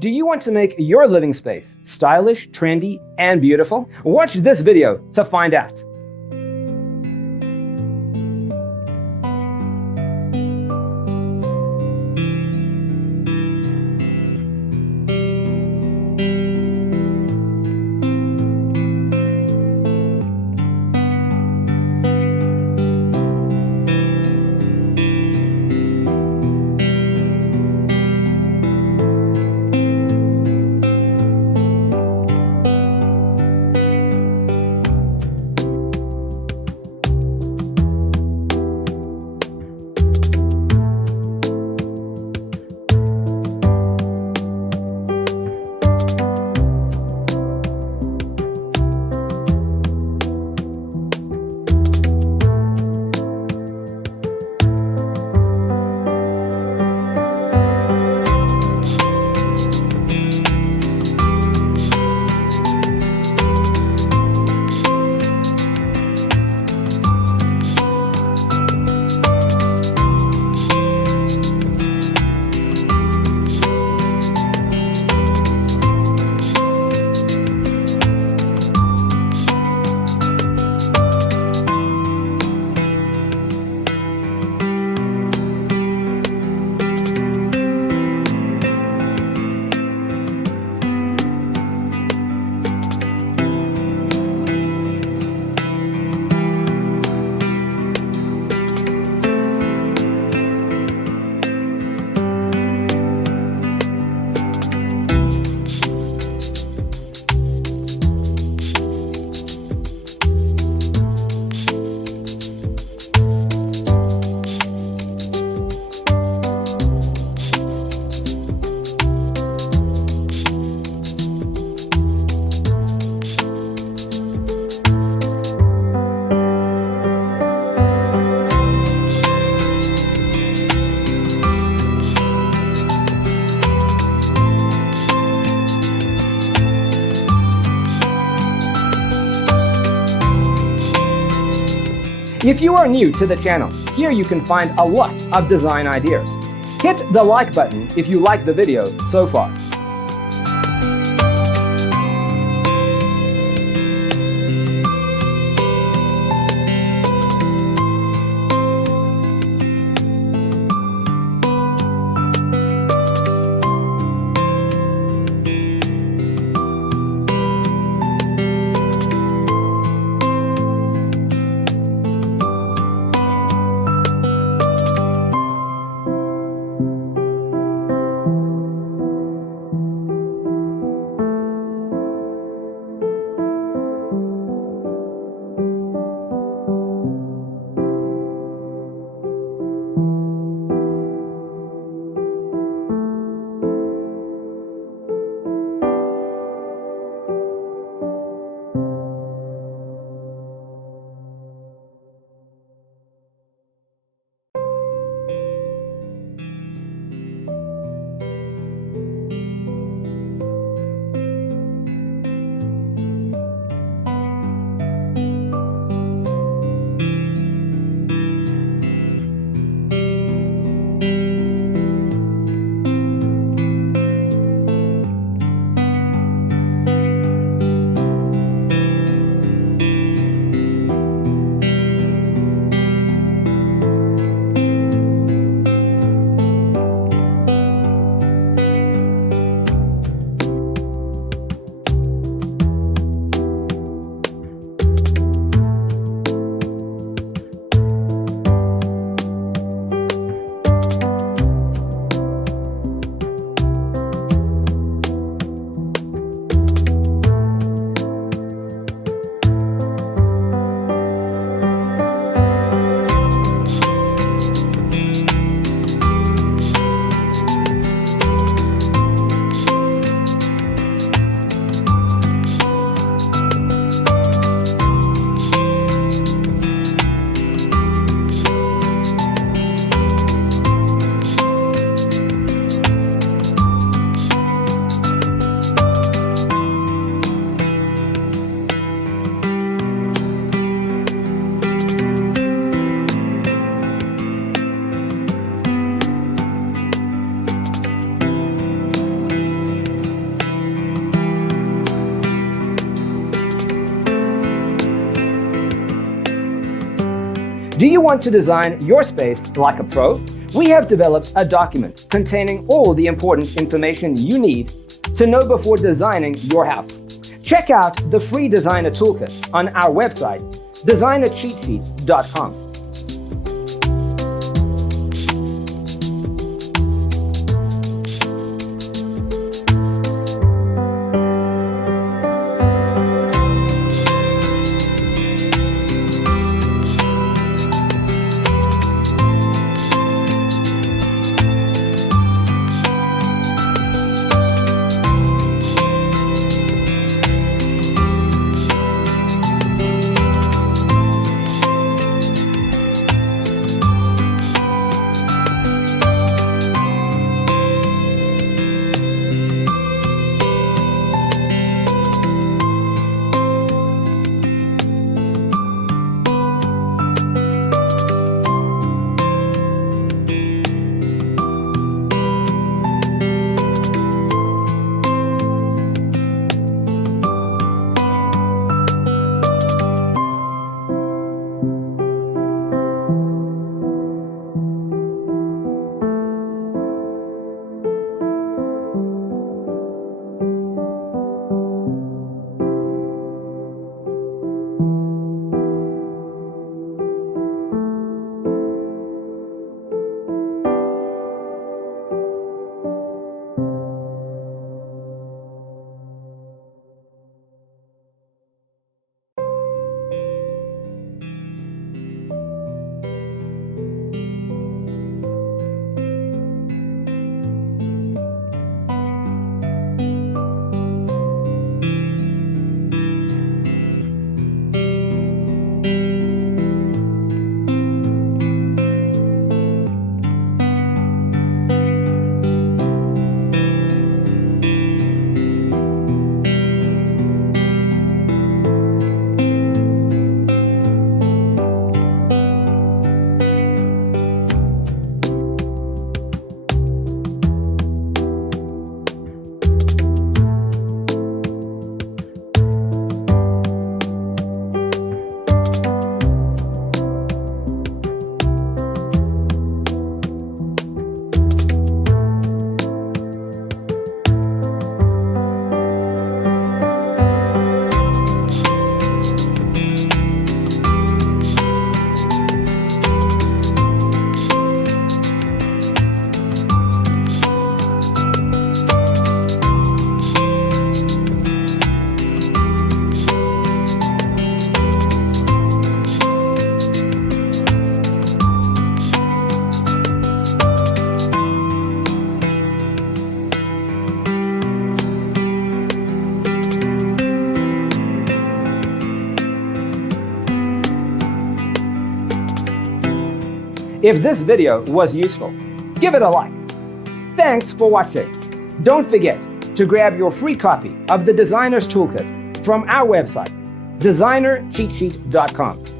Do you want to make your living space stylish, trendy, and beautiful? Watch this video to find out. If you are new to the channel, here you can find a lot of design ideas. Hit the like button if you like the video so far. Do you want to design your space like a pro? We have developed a document containing all the important information you need to know before designing your house. Check out the free designer toolkit on our website, designercheatsheets.com. If this video was useful, give it a like. Thanks for watching. Don't forget to grab your free copy of the Designer's Toolkit from our website, designercheatsheets.com.